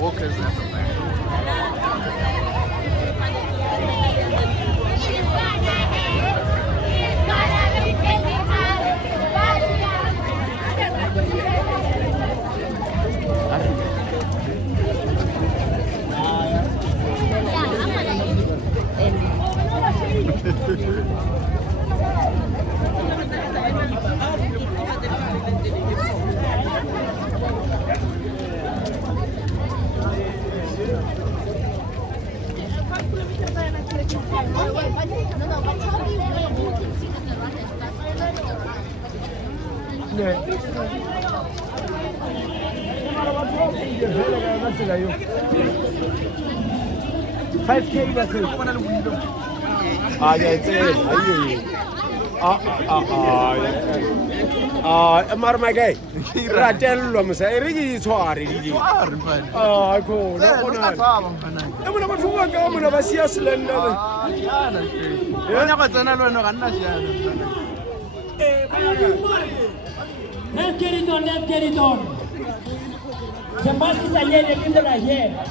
walkers and my guy. Ratello, Miss Erigi, sorry. I call Let's get it on, let's get it on. The masses are here, the people are here.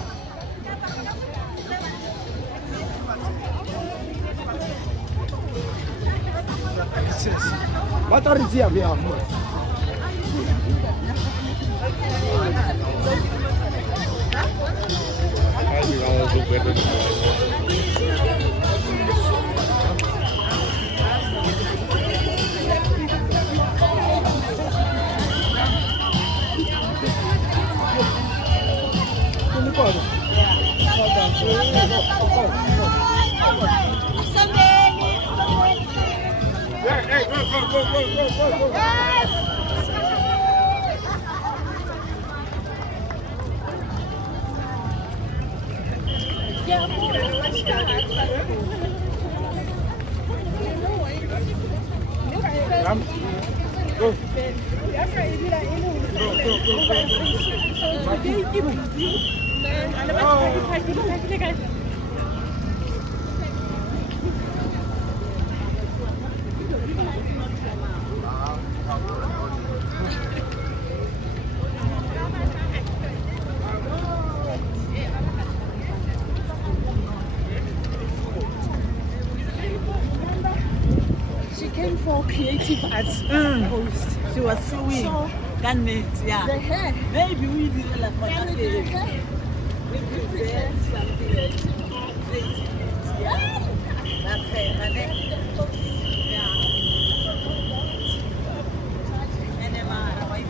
What are you here? For creative arts post. She was sewing. So, Yeah. the hair. Maybe we did like Can we do the hair? we present something creativity. Yeah. That's her. Her name. Yeah. And then my wife.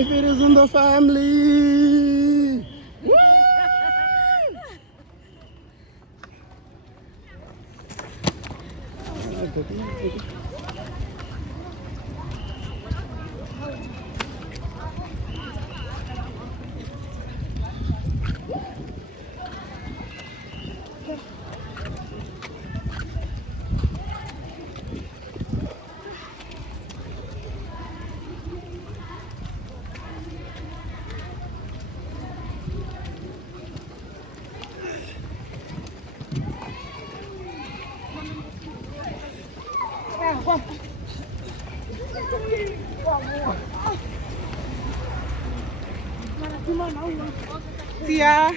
If it is in the family. Tia.